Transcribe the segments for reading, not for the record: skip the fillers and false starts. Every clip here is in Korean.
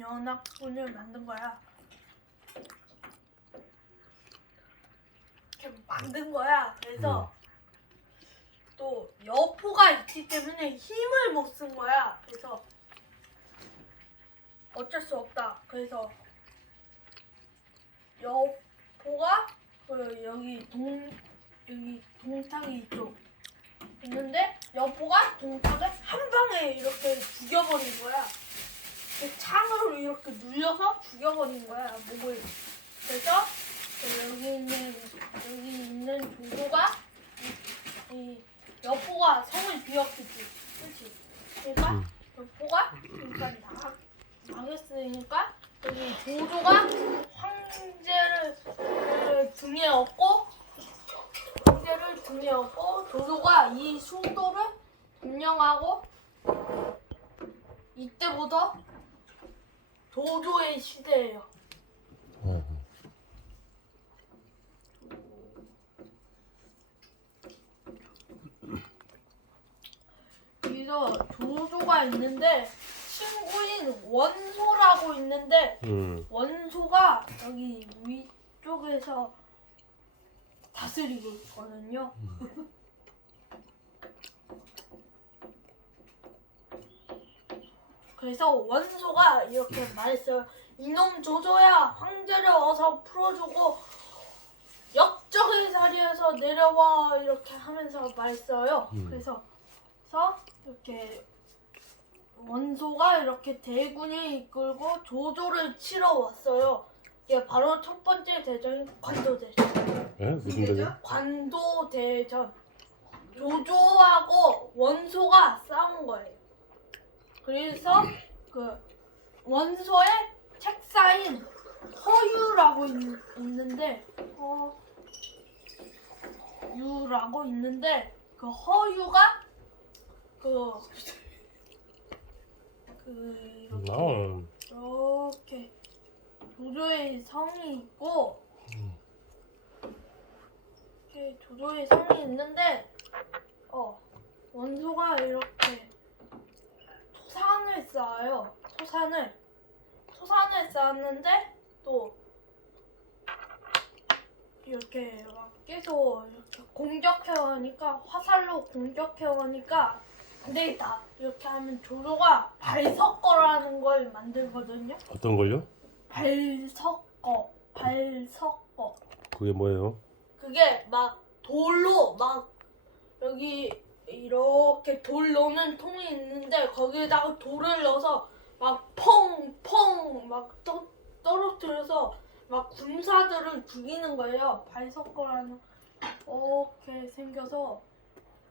연합군을 만든 거야. 이렇게 만든 거야. 그래서 또 여포가 있기 때문에 힘을 못 쓴 거야. 그래서 어쩔 수 없다. 그래서 여포가 여기 동탁이 이쪽 있는데 여포가 동탁을 한 방에 이렇게 죽여버린 거야. 창으로 이렇게 눌려서 죽여버린 거야, 목을. 그래서 여기 있는 조조가 이 여포가 성을 비웠겠지, 그렇지? 그러니까 여포가 그러니까 망했으니까 여기 조조가 황제를 등에 업고 조조가 이 수도를 점령하고 이때부터 조조의 시대예요. 그래서 조조가 있는데 친구인 원소라고 있는데 원소가 여기 위쪽에서 다스리고 있거든요. 그래서 원소가 이렇게 말했어요. 이놈 조조야, 황제를 어서 풀어주고 역적의 자리에서 내려와, 이렇게 하면서 말했어요. 그래서 이렇게 원소가 이렇게 대군을 이끌고 조조를 치러 왔어요. 이게 바로 첫 번째 대전인 관도대전. 예? 무슨 대전? 관도대전. 조조하고 원소가 싸운 거예요. 그래서 그 원소의 책사인 허유라고 있는데 유라고 있는데 그 허유가 이렇게 조조의 성이 있고 이렇게 조조의 성이 있는데 원소가 이렇게 토산을 쌓아요. 토산을 쌓았는데 또 이렇게 막 계속 이렇게 공격해오니까 화살로 공격해오니까 안 되겠다. 이렇게 하면 조조가 발석거라는 걸 만들거든요. 어떤 걸요? 발석거. 그게 뭐예요? 그게 막 돌로 막 여기 이렇게 돌 넣는 통이 있는데 거기에다가 돌을 넣어서 막 펑펑 막 떨어뜨려서 막 군사들을 죽이는 거예요. 발석거라는 이렇게 생겨서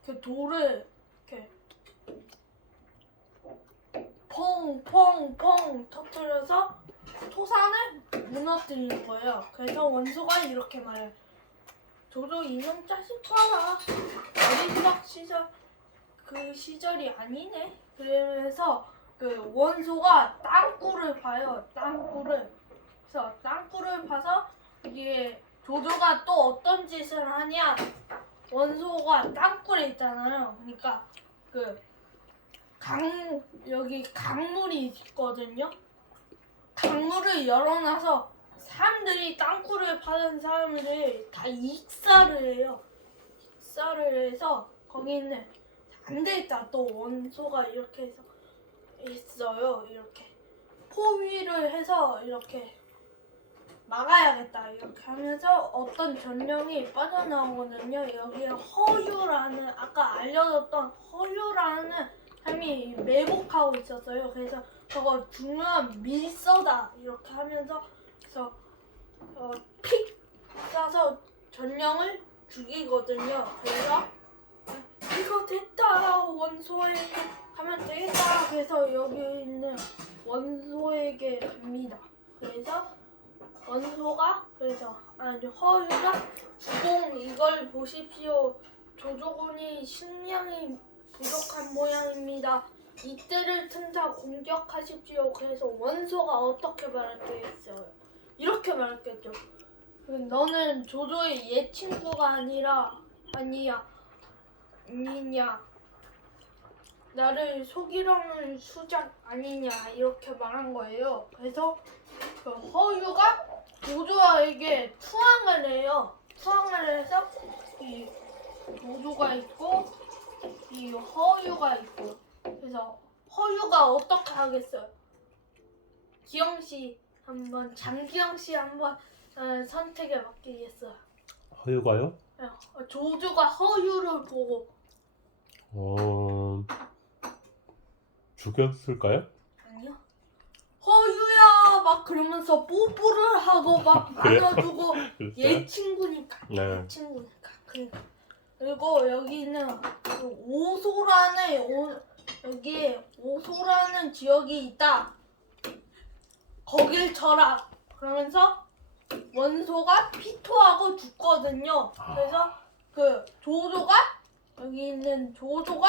그 돌을 이렇게 펑펑펑 터뜨려서 토산을 무너뜨리는 거예요. 그래서 원소가 이렇게 말해요. 조조 이놈 자식 봐라. 어린 적 시절 그 시절이 아니네. 그러면서 그 원소가 땅굴을 봐요. 그래서 땅굴을 봐서 이게 조조가 또 어떤 짓을 하냐. 원소가 땅굴에 있잖아요. 그러니까 여기 강물이 있거든요. 강물을 열어놔서 사람들이 땅굴을 파는 사람들이 다 익사를 해요. 익사를 해서 거기 있는 안 되겠다. 또 원소가 이렇게 해서 했어요. 이렇게 포위를 해서 이렇게 막아야겠다. 이렇게 하면서 어떤 전령이 빠져나오거든요. 여기에 허유라는 아까 알려줬던 허유라는 사람이 매복하고 있었어요. 그래서 저거 중요한 밀서다 이렇게 하면서 픽 쏴서 전령을 죽이거든요. 그래서 이거 됐다. 원소에게 가면 되겠다. 그래서 여기 있는 원소에게 갑니다. 그래서 원소가 허유가 주공 이걸 보십시오. 조조군이 식량이 부족한 모양입니다. 이때를 틈타 공격하십시오. 그래서 원소가 어떻게 말했겠어요? 이렇게 말했겠죠. 너는 조조의 옛 친구가 아니냐? 나를 속이려는 수작 아니냐 이렇게 말한 거예요. 그래서 그 허유가 조조에게 투항을 해요. 투항을 해서 이 조조가 있고 이 허유가 있고 그래서 허유가 어떻게 하겠어요? 기영 씨 한번 장기영 씨 한번 선택에 맡기겠어요. 허유가요? 조조가 허유를 보고 죽였을까요? 아니요. 허유야 막 그러면서 뽀뽀를 하고 막 그래요? 안아주고 얘 그랬어요? 친구니까 네. 얘 친구니까 그리고 여기는 그 오소라는 여기에 오소라는 지역이 있다. 거길 쳐라. 그러면서 원소가 피토하고 죽거든요. 그래서 그 조조가 여기 있는 조조가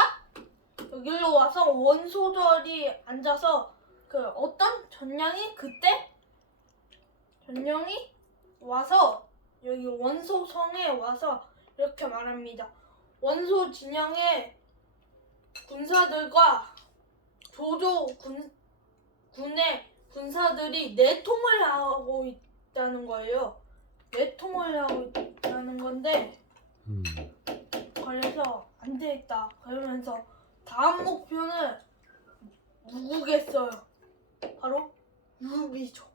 여기로 와서 원소들이 앉아서 그 어떤 전령이 와서 여기 원소성에 와서 이렇게 말합니다. 원소 진영의 군사들과 조조 군의 군사들이 내통을 하고 있다는 거예요. 내통을 하고 있다는 건데 그래서 안 되겠다. 그러면서 다음 목표는 누구겠어요? 바로 유비죠.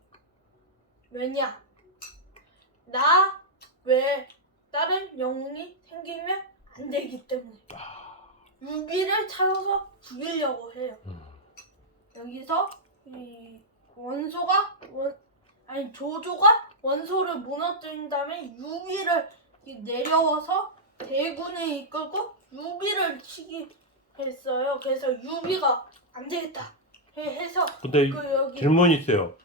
왜냐? 나 왜 다른 영웅이 생기면 안 되기 때문에 유비를 찾아서 죽이려고 해요. 여기서 이 조조가 원소를 무너뜨린 다음에 유비를 내려와서 대군을 이끌고 유비를 치기 했어요. 그래서 유비가 안 되겠다 해서 근데 여기 질문이 있어요.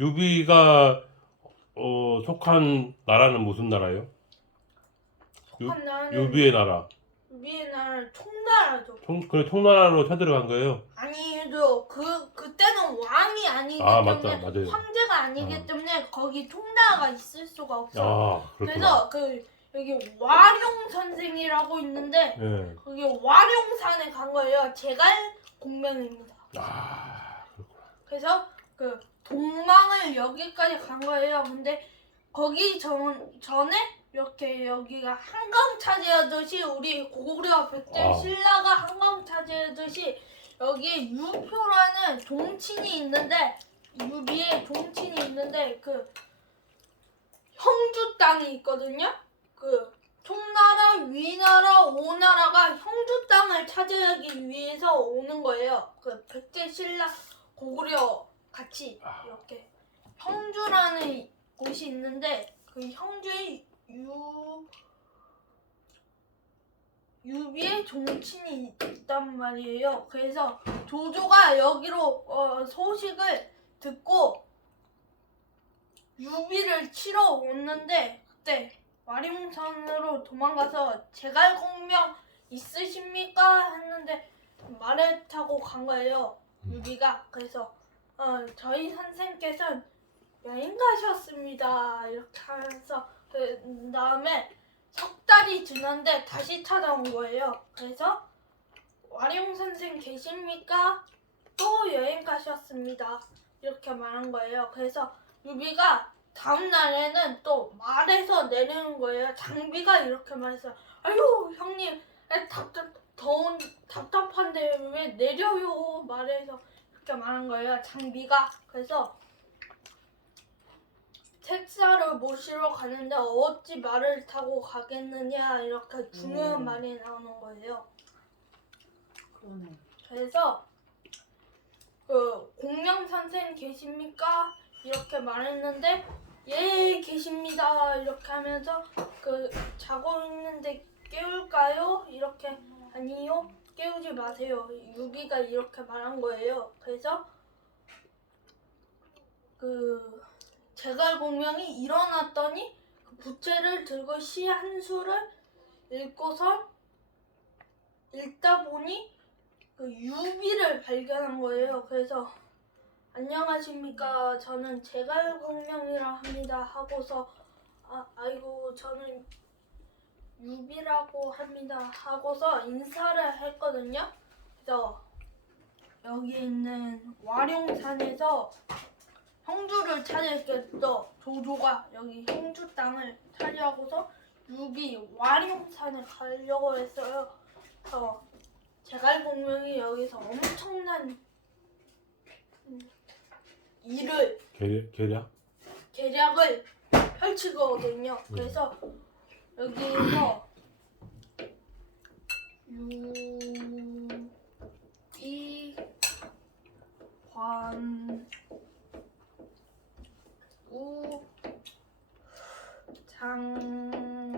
유비가 속한 나라는 무슨 나라예요? 속한 나라는 유비의 나라. 유비의 나라는 총나라죠. 그래 총나라로 쳐들어간 거예요? 아니죠. 그때는 왕이 아니기 아, 때문에 맞다, 맞아요. 황제가 아니기 때문에 거기 총나라가 있을 수가 없어요. 그렇구나. 그래서 여기 와룡 선생이라고 있는데 네. 거기 와룡산에 간 거예요. 제갈 공명입니다. 그렇구나. 그래서 동망을 여기까지 간 거예요. 근데 거기 전에 이렇게 여기가 한강 차지하듯이 우리 고구려 백제 신라가 한강 차지하듯이 여기에 유표라는 종친이 있는데 유비의 종친이 있는데 형주 땅이 있거든요. 총나라, 위나라, 오나라가 형주 땅을 차지하기 위해서 오는 거예요. 백제 신라 고구려 같이 이렇게 형주라는 곳이 있는데 그 형주에 유비의 종친이 있단 말이에요. 그래서 조조가 여기로 소식을 듣고 유비를 치러 오는데 그때 와룡산으로 도망가서 제갈공명 있으십니까? 했는데 말을 타고 간 거예요. 유비가. 그래서 저희 선생께서는 여행 가셨습니다. 이렇게 하면서 그 다음에 석 달이 지났는데 다시 찾아온 거예요. 그래서 와룡 선생 계십니까? 또 여행 가셨습니다. 이렇게 말한 거예요. 그래서 유비가 다음 날에는 또 말에서 내리는 거예요. 장비가 이렇게 말했어요. 아유 형님 답답한데 왜 내려요? 말해서 이렇게 말한 거예요. 장비가. 그래서 책사를 모시러 가는데 어찌 말을 타고 가겠느냐 이렇게 중요한 말이 나오는 거예요. 그러네. 그래서 공명 선생 계십니까? 이렇게 말했는데 예 계십니다. 이렇게 하면서 자고 있는데 깨울까요? 이렇게 아니요 깨우지 마세요. 유비가 이렇게 말한 거예요. 그래서 제갈공명이 일어났더니 부채를 들고 시 한 수를 읽다 보니 유비를 발견한 거예요. 그래서 안녕하십니까. 저는 제갈공명이라 합니다. 하고서 아이고 저는 유비라고 합니다. 하고서 인사를 했거든요. 그래서 여기 있는 와룡산에서 형주를 차지했겠어. 조조가 여기 형주 땅을 차지하고서 유비 와룡산에 가려고 했어요. 그래서 제갈공명이 여기서 엄청난 일을 계략을 펼치거든요. 그래서 여기서 유비 관우 장비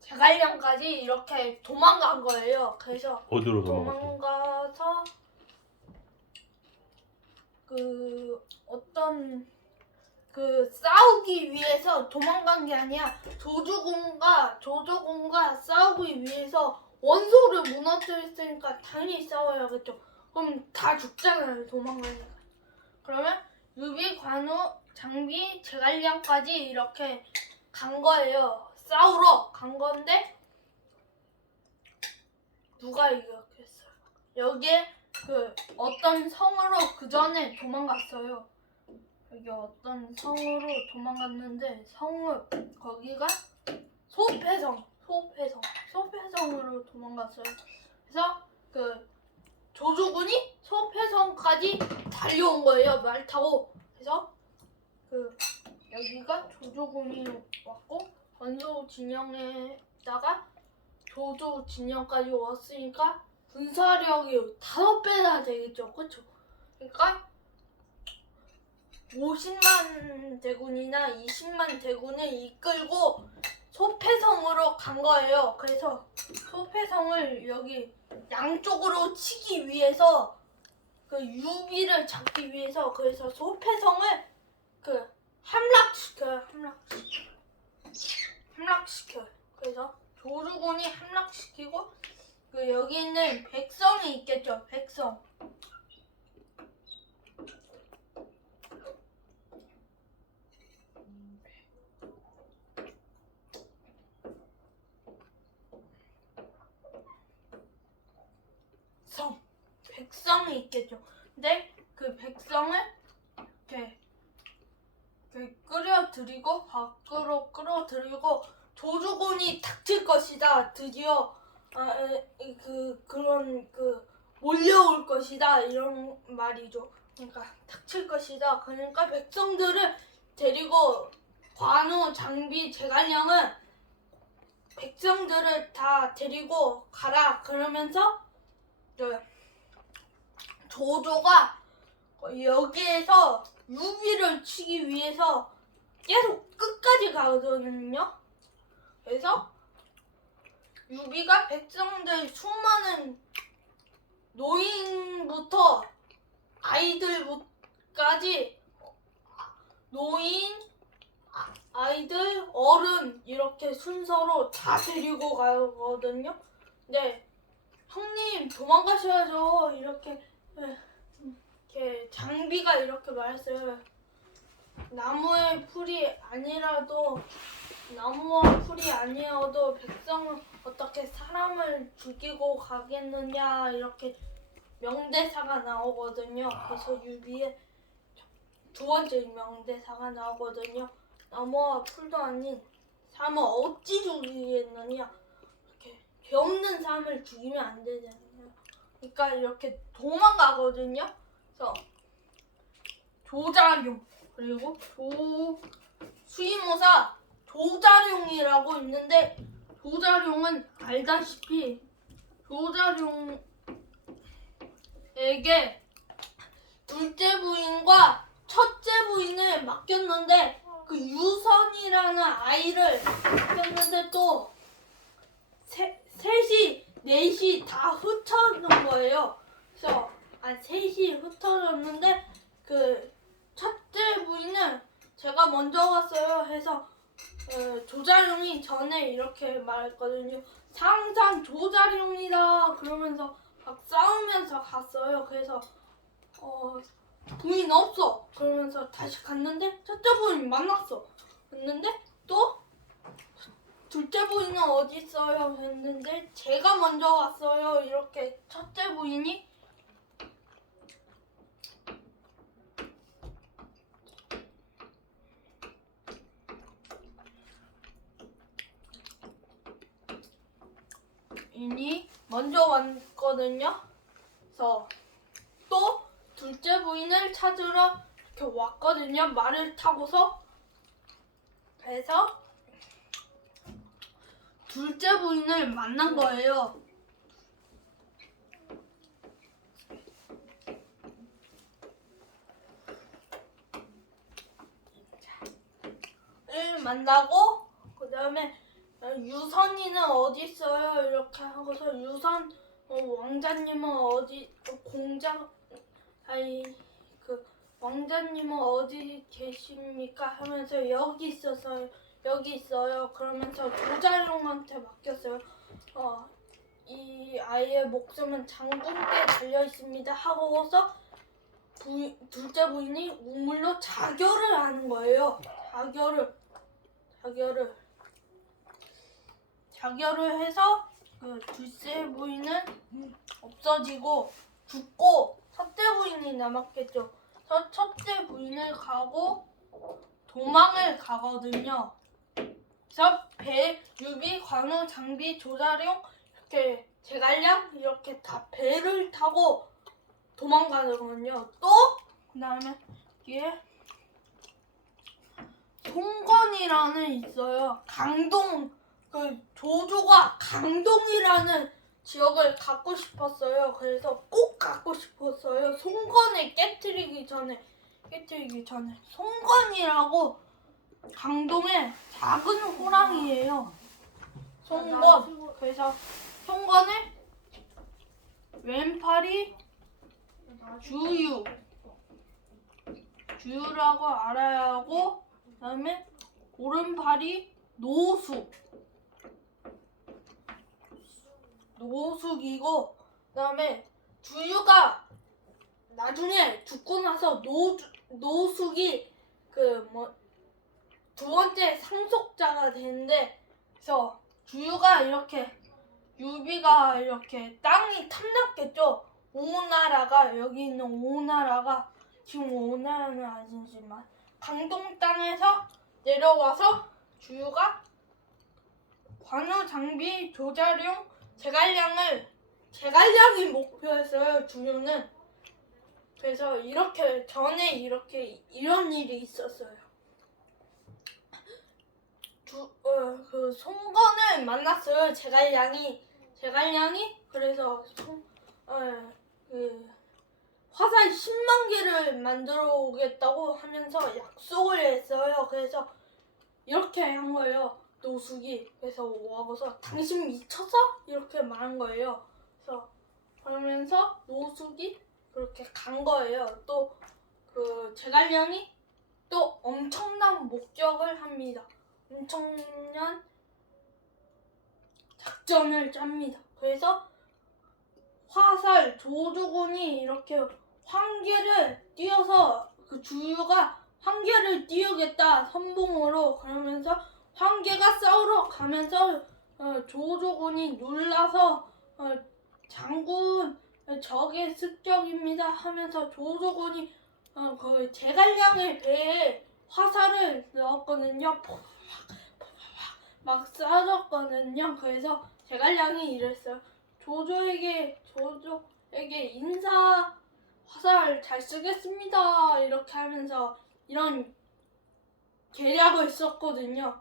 제갈량까지 이렇게 도망간 거예요. 그래서 어디로 도망갔어요? 도망가서 싸우기 위해서 도망간 게 아니라 조조공과 싸우기 위해서 원소를 무너뜨렸으니까 당연히 싸워야겠죠. 그럼 다 죽잖아요, 도망가니까. 그러면 유비, 관우, 장비, 제갈량까지 이렇게 간 거예요. 싸우러 간 건데 누가 이겼겠어요? 여기에 어떤 성으로 그 전에 도망갔어요. 여기 어떤 성으로 도망갔는데 거기가 소패성으로 도망갔어요. 그래서 조조군이 소패성까지 달려온 거예요, 말 타고. 그래서 여기가 조조군이 왔고 원소 진영에다가 조조 진영까지 왔으니까 군사력이 5배나 되겠죠, 그렇죠? 그러니까 50만 대군이나 20만 대군을 이끌고 소패성으로 간 거예요. 그래서 소패성을 여기 양쪽으로 치기 위해서 유비를 잡기 위해서 그래서 소패성을 함락시켜요. 그래서 조조군이 함락시키고 여기 있는 백성이 있겠죠. 백성. 백성이 있겠죠. 근데 그 백성을 이렇게 끌어들이고 밖으로 끌어들이고 조조군이 닥칠 것이다. 드디어 몰려올 것이다. 이런 말이죠. 그러니까 닥칠 것이다. 그러니까 백성들을 데리고 관우, 장비, 제갈량은 백성들을 다 데리고 가라. 그러면서 조조가 여기에서 유비를 치기 위해서 계속 끝까지 가거든요. 그래서 유비가 백성들 수많은 노인부터 아이들까지 아이들, 어른 이렇게 순서로 다 데리고 가거든요. 근데 형님 도망가셔야죠. 이렇게 장비가 이렇게 말했어요. 나무와 풀이 아니어도 백성은 어떻게 사람을 죽이고 가겠느냐 이렇게 명대사가 나오거든요. 그래서 유비의 두 번째 명대사가 나오거든요. 나무와 풀도 아닌 사람을 어찌 죽이겠느냐. 이렇게 죄 없는 사람을 죽이면 안 되잖아요. 그러니까 이렇게 도망가거든요. 그래서 조자룡 그리고 수의모사 조자룡이라고 있는데 조자룡은 알다시피 조자룡에게 둘째 부인과 첫째 부인을 맡겼는데 그 유선이라는 아이를 맡겼는데 또 넷이 다 흩어진 거예요. 그래서 셋이 흩어졌는데 그 첫째 부인은 제가 먼저 갔어요 해서 조자룡이 전에 이렇게 말했거든요. 항상 조자룡이다 그러면서 막 싸우면서 갔어요. 그래서 부인 없어 그러면서 다시 갔는데 첫째 부인 만났어. 갔는데 또 둘째 부인은 어디 있어요? 했는데 제가 먼저 왔어요. 이렇게 첫째 부인이 먼저 왔거든요. 그래서 또 둘째 부인을 찾으러 이렇게 왔거든요. 말을 타고서. 그래서 둘째 부인을 만난 거예요. 을 만나고 그 다음에 유선이는 어디 있어요? 이렇게 하고서 유선 왕자님은 어디 공장 아니 그 왕자님은 어디 계십니까? 하면서 여기 있었어요. 여기 있어요. 그러면서 조자룡한테 맡겼어요. 이 아이의 목숨은 장군께 달려 있습니다. 하고서 둘째 부인이 우물로 자결을 하는 거예요. 자결을 해서 그 둘째 부인은 없어지고 죽고 첫째 부인이 남았겠죠. 첫째 부인을 가고 도망을 가거든요. 그래서 배, 유비, 관우, 장비, 조자룡 이렇게 제갈량 이렇게 다 배를 타고 도망가거든요. 또 그다음에 뒤에 송건이라는 있어요. 강동 그 조조가 강동이라는 지역을 갖고 싶었어요. 그래서 꼭 갖고 싶었어요. 송건을 깨뜨리기 전에 송건이라고 강동의 작은 호랑이에요. 송건. 그래서 송건의 왼팔이 주유라고 알아야 하고 그다음에 오른팔이 노숙이고 그다음에 주유가 나중에 죽고 나서 노숙이 두 번째 상속자가 되는데 그래서 주유가 이렇게 유비가 이렇게 땅이 탐났겠죠. 오나라가 여기 있는 오나라가 지금 오나라는 아니지만 강동 땅에서 내려와서 주유가 관우 장비 조자룡 제갈량이 목표였어요. 주유는. 그래서 이렇게 전에 이런 일이 있었어요. 그 송건을 만났어요. 제갈량이 그래서 그 화살 10만 개를 만들어 오겠다고 하면서 약속을 했어요. 그래서 이렇게 한 거예요. 노숙이. 그래서 와서 당신 미쳤어? 이렇게 말한 거예요. 그래서 그러면서 노숙이 그렇게 간 거예요. 또 그 제갈량이 또 엄청난 목격을 합니다. 엄청난 작전을 짭니다. 그래서 화살 조조군이 이렇게 황계를 띄어서 그 주유가 황계를 띄우겠다 선봉으로 그러면서 황계가 싸우러 가면서 조조군이 놀라서 장군 적의 습격입니다 하면서 조조군이 그 제갈량의 배에 화살을 넣었거든요. 막 쏴줬거든요. 그래서 제갈량이 이랬어요. 조조에게 인사 화살 잘 쓰겠습니다. 이렇게 하면서 이런 계략을 썼거든요.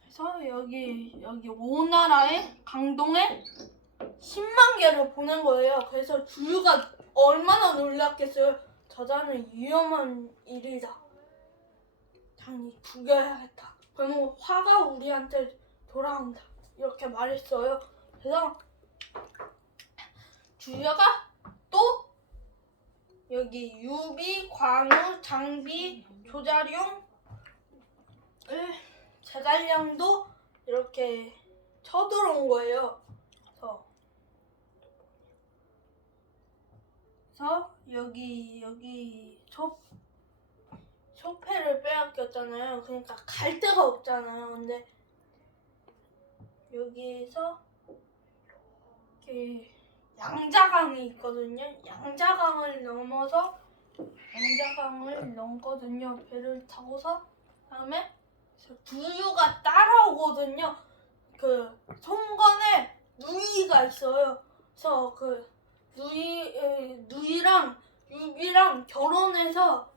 그래서 여기 오나라의 강동에 10만 개를 보낸 거예요. 그래서 주유가 얼마나 놀랐겠어요. 저자는 위험한 일이다. 당연히 죽여야겠다. 그러면 화가 우리한테 돌아온다. 이렇게 말했어요. 그래서 주유가 또 여기 유비, 관우, 장비, 조자룡, 제갈량도 이렇게 쳐들어온 거예요. 그래서 여기 소패를 빼앗겼잖아요. 그러니까 갈 데가 없잖아요. 근데 여기서 이렇게 양자강이 있거든요. 양자강을 넘거든요. 배를 타고서 그다음에 두유가 따라오거든요. 그 송건에 누이가 있어요. 그래서 그 누이랑 유비랑 결혼해서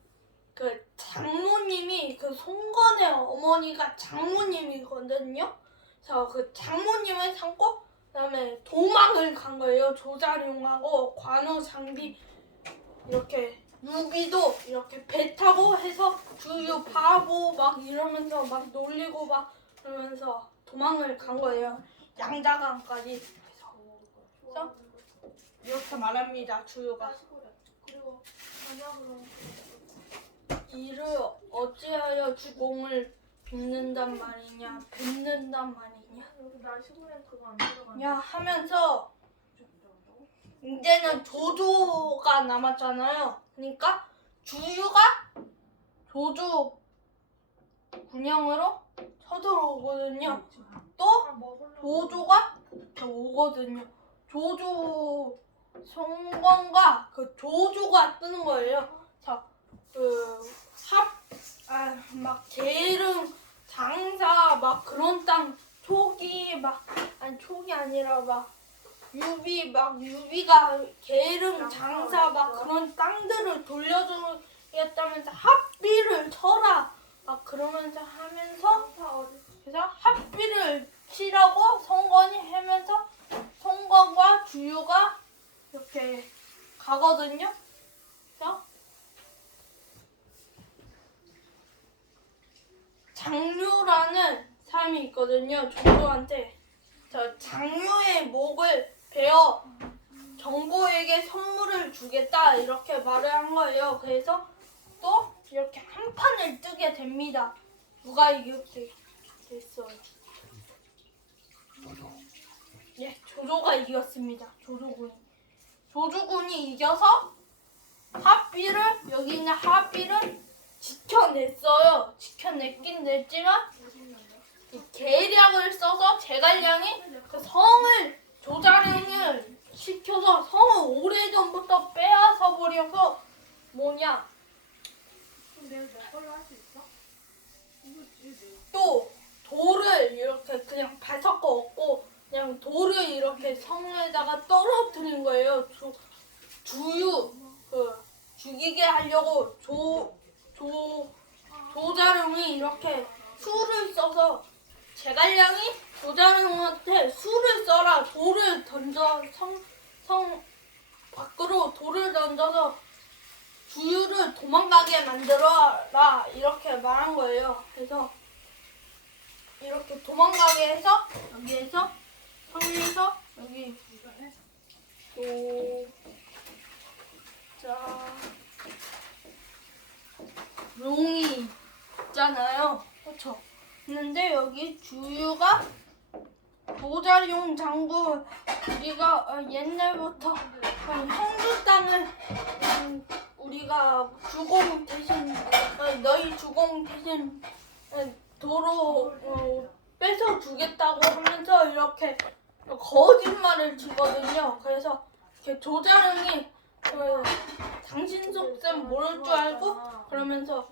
그 장모님이 그 송건의 어머니가 장모님이거든요. 그래서 그 장모님을 삼고 그다음에 도망을 간 거예요. 조자룡하고 관우 장비 이렇게 유비도 이렇게 배 타고 해서 주유 파고 막 이러면서 막 놀리고 막 그러면서 도망을 간 거예요. 양자강까지. 그래서 이렇게 말합니다. 주유가. 그리고 저녁으로 이를 어찌하여 주공을 빚는단 말이냐, 빚는단 말이냐. 여기 날씨고엔 그거 안 들어가네. 야 하면서 이제는 조조가 남았잖아요. 그러니까 주유가 조조 군영으로 쳐들어오거든요. 또 조조가 이렇게 오거든요. 조조 송건과 그 조조가 뜨는 거예요. 자, 막 게으름 장사 막 그런 땅 초기 막 아니 초기 아니라 막 유비가 게으름 장사 막 그런 땅들을 돌려주겠다면서 합비를 쳐라 막 그러면서 하면서 그래서 합비를 치라고 송건이 하면서 송건과 주유가 이렇게 가거든요. 그래서 장류라는 사람이 있거든요. 조조한테 저 장류의 목을 베어 정보에게 선물을 주겠다 이렇게 말을 한 거예요. 그래서 또 이렇게 한 판을 뜨게 됩니다. 누가 이겼게 됐어요? 예, 조조가 이겼습니다. 조조군이 이겨서 합비를 여기 있는 합비를 지켜냈어요. 지켜냈긴 냈지만 이 계략을 써서 제갈량이 그 성을 조자룡을 시켜서 성을 오래전부터 빼앗아 버려서 뭐냐 내일 내 걸로 할 수 있어? 또 돌을 이렇게 그냥 발 섞어 엎고 그냥 돌을 이렇게 성에다가 떨어뜨린 거예요. 주유 죽이게 하려고 조자룡이 이렇게 수를 써서 제갈량이 조자룡한테 수를 써라 돌을 던져 성 밖으로 돌을 던져서 주유를 도망가게 만들어라 이렇게 말한 거예요. 그래서 이렇게 도망가게 해서 여기에서 성에서 여기 롱이 있잖아요. 그렇죠? 근데 여기 주유가 조자룡 장군 우리가 옛날부터 형주 땅을 우리가 주공 대신 너희 주공 대신 도로 뺏어 주겠다고 하면서 이렇게 거짓말을 치거든요. 그래서 이렇게 조자룡이 당신 속셈 모를 줄 알고 그러면서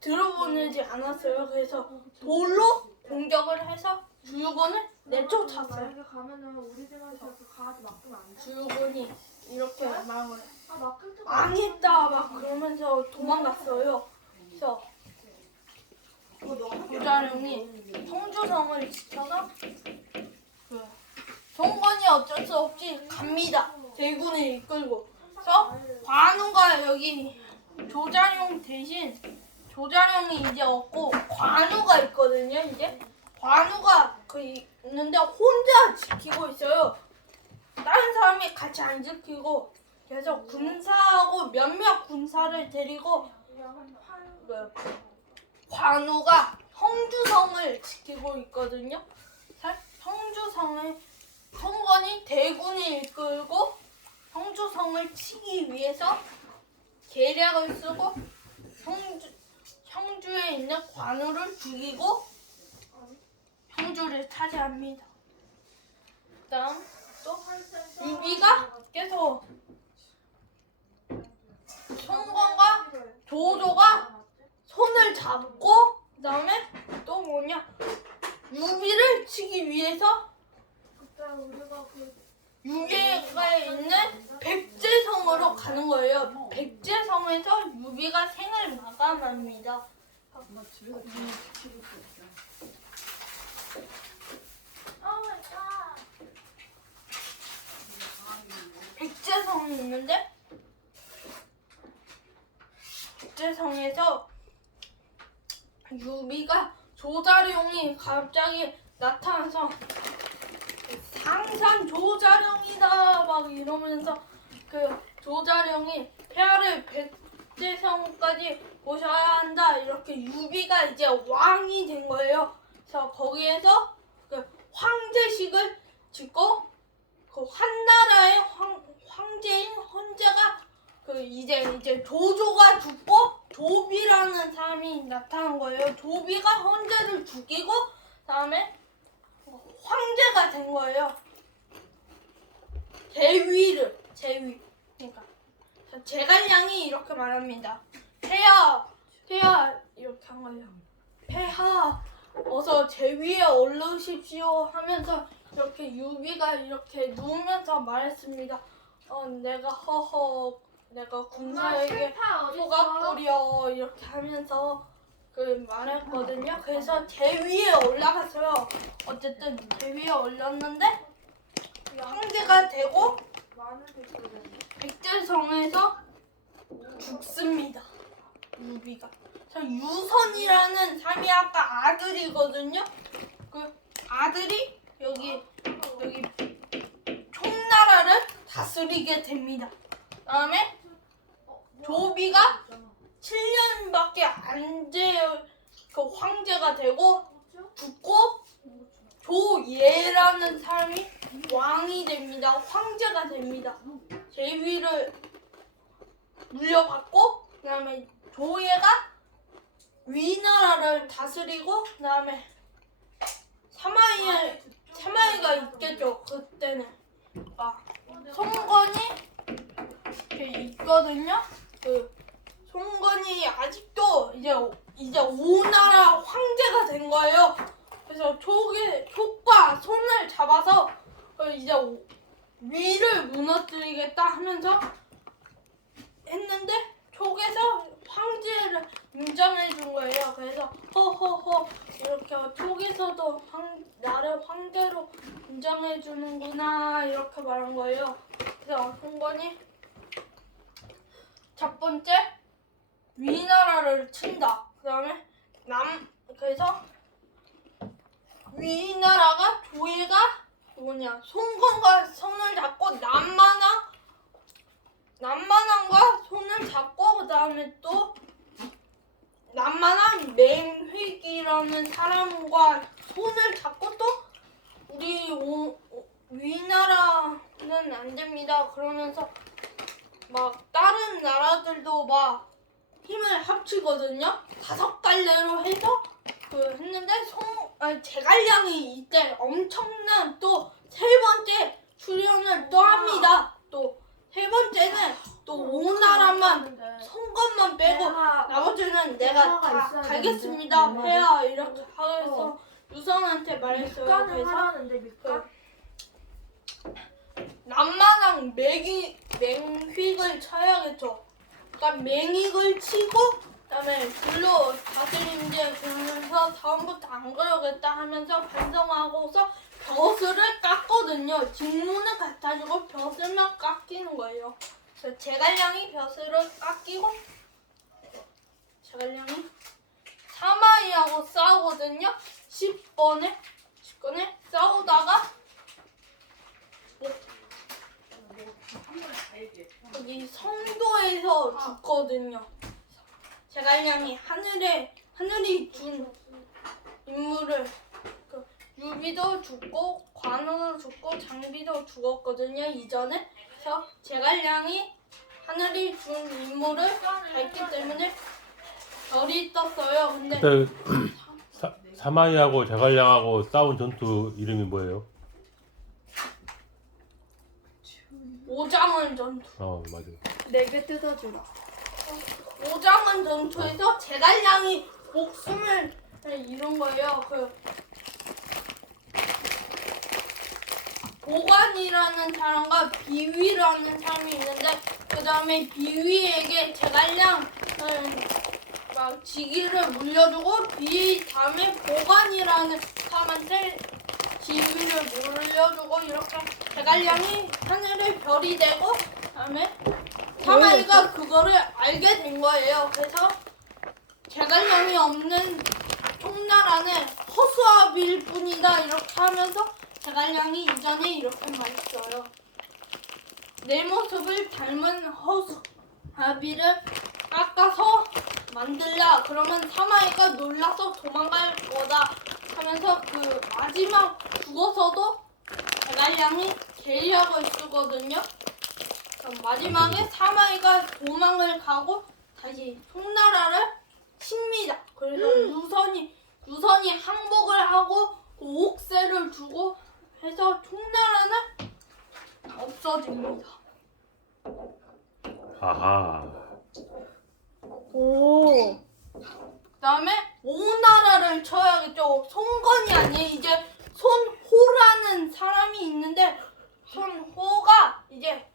들어보내지 않았어요. 그래서 돌로 공격을 해서 주유군을 내쫓았어요. 만약에 가면은 우리 집에서 그 강아지 맡기면 안 돼? 주유군이 이렇게 말한 거예요. 아 맡길 때가 망했다 막 그러면서 도망갔어요. 그래서 조자룡이 성주성을 지켜서 송건이 어쩔 수 없이 갑니다. 대군을 이끌고. 그래서 관우가 여기 조자룡 대신 조자룡이 이제 없고 관우가 있거든요. 이제 관우가 있는데 혼자 지키고 있어요. 다른 사람이 같이 안 지키고 그래서 군사하고 몇몇 군사를 데리고 관우가 성주성을 지키고 있거든요. 성주성을 송건이 대군을 이끌고 성주성을 치기 위해서 계략을 쓰고 형주에 있는 관우를 죽이고 형주를 차지합니다. 그다음 또 유비가 계속 송건과 조조가 손을 잡고 그다음에 또 뭐냐 유비를 치기 위해서 그때 우리가 그 유비가 있는 백제성으로 가는 거예요. 백제성에서 유비가 생을 마감합니다. 백제성이 있는데 백제성에서 유비가 조자룡이 갑자기 나타나서 상산 조자룡이다 막 이러면서 그 조자룡이 폐하를 백제성까지 모셔야 한다 이렇게 유비가 이제 왕이 된 거예요. 그래서 거기에서 그 황제식을 짓고 그 한나라의 황제인 헌제가 그 이제 조조가 죽고 조비라는 사람이 나타난 거예요. 조비가 헌제를 죽이고 다음에 황제가 된 거예요. 제위 그러니까 제갈량이 이렇게 말합니다. 폐하 이렇게 한 거예요. 폐하 어서 제위에 오르십시오 하면서 이렇게 유비가 이렇게 누우면서 말했습니다. 내가 군사에게 소가 뿌려 이렇게 하면서 그 말했거든요. 그래서 제위에 올라갔어요. 어쨌든 제위에 올랐는데 황제가 되고 백제성에서 죽습니다. 유비가. 유선이라는 사람이 아까 아들이거든요. 그 아들이 여기 총나라를 다스리게 됩니다. 그다음에 조비가 7년밖에 안 돼 그 황제가 되고 죽고 조예라는 사람이 왕이 됩니다. 황제가 됩니다. 제위를 물려받고 그다음에 조예가 위나라를 다스리고 그다음에 사마이가 있겠죠. 그때는 송건이 있거든요. 그 송건이 아직도 이제 오나라 황제가 된 거예요. 그래서 촉과 손을 잡아서 이제 위를 무너뜨리겠다 하면서 했는데 촉에서 황제를 인정해 준 거예요. 그래서 허허허 이렇게 촉에서도 나를 황제로 인정해 주는구나 이렇게 말한 거예요. 그래서 송건이 첫 번째 위나라를 친다. 그다음에 그래서 위나라가 조예가 송건과 손을 잡고 남만왕과 손을 잡고 그다음에 또 남만왕 맹획이라는 사람과 손을 잡고 또 우리 위나라는 안 됩니다. 그러면서 막 다른 나라들도 막 힘을 합치거든요. 5갈래로 해서 했는데 제갈량이 이때 엄청난 또 3번째 출연을 또 합니다. 또 3번째는 또 오나라만 송건만 빼고 나머지는 내가 다 가겠습니다. 폐하 이렇게 하면서 유선한테 말했어요. 그래서 남만왕 맹휙을 쳐야겠죠. 그러니까 맹익을 치고 그다음에 불로 다스리는데 그러면서 다음부터 안 그러겠다 하면서 반성하고서 벼슬을 깎거든요. 직무는 갖다주고 벼슬만 깎이는 거예요. 그래서 제갈량이 벼슬을 깎이고 제갈량이 사마이하고 싸우거든요. 10번에 싸우다가 여기 성도에서 죽거든요. 제갈량이 하늘이 준 인물을 유비도 죽고 관우도 죽고 장비도 죽었거든요. 이전에. 그래서 제갈량이 하늘이 준 인물을 밟기 때문에 별이 떴어요. 근데 그때 사마이하고 제갈량하고 싸운 전투 이름이 뭐예요? 오장원 전투. 맞아요. 4개 뜯어주라. 오장원 전투에서 제갈량이 목숨을 잃은 거예요. 그 보관이라는 사람과 비위라는 사람이 있는데 그 다음에 비위에게 제갈량은 막 지위를 물려주고 비위 다음에 보관이라는 사람한테 지위를 물려주고 이렇게 제갈량이 하늘의 별이 되고 그다음에 사마이가 그거를 알게 된 거예요. 그래서 제갈량이 없는 총나라는 허수아비일 뿐이다 이렇게 하면서 제갈량이 이전에 이렇게 말했어요. 내 모습을 닮은 허수아비를 깎아서 만들라. 그러면 사마이가 놀라서 도망갈 거다 하면서 그 마지막 죽어서도 제갈량이 계략을 쓰거든요. 그럼 마지막에 사마이가 도망을 가고 다시 송나라를 칩니다. 그래서 유선이 항복을 하고 그 옥새를 주고 해서 총나라는 없어집니다. 아하. 오. 그다음에 오나라를 쳐야겠죠. 송건이 아니에요. 이제 손호라는 사람이 있는데 손호가 이제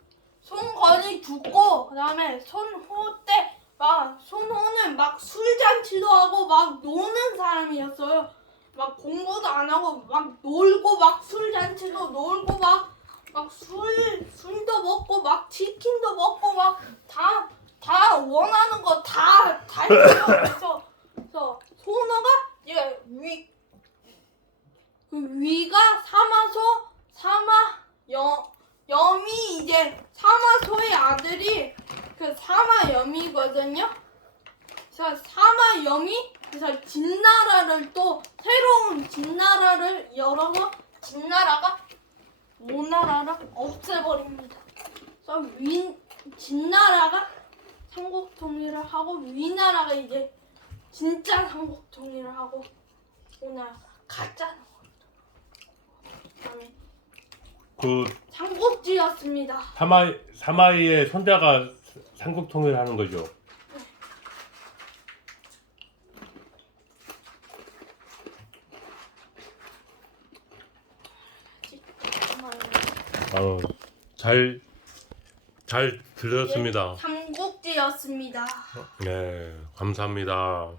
송건이 죽고 그다음에 손호 때 막 손호는 막 술잔치도 하고 막 노는 사람이었어요. 막 공부도 안 하고 막 놀고 막 술잔치도 놀고 막 술도 먹고 막 치킨도 먹고 막 다 원하는 거 다 했어요. 그래서 손호가 이제 위가 염이 이제 사마소의 아들이 그 사마염이거든요. 그래서 사마염이 그래서 진나라를 또 새로운 진나라를 열어서 진나라가 오나라를 없애버립니다. 그래서 진나라가 삼국 통일을 하고 위나라가 이제 진짜 삼국 통일을 하고 오나라가 가짜 나라가 그 삼국지였습니다. 사마이의 손자가 삼국 통일하는 거죠. 잘 들었습니다. 삼국지였습니다. 네, 감사합니다.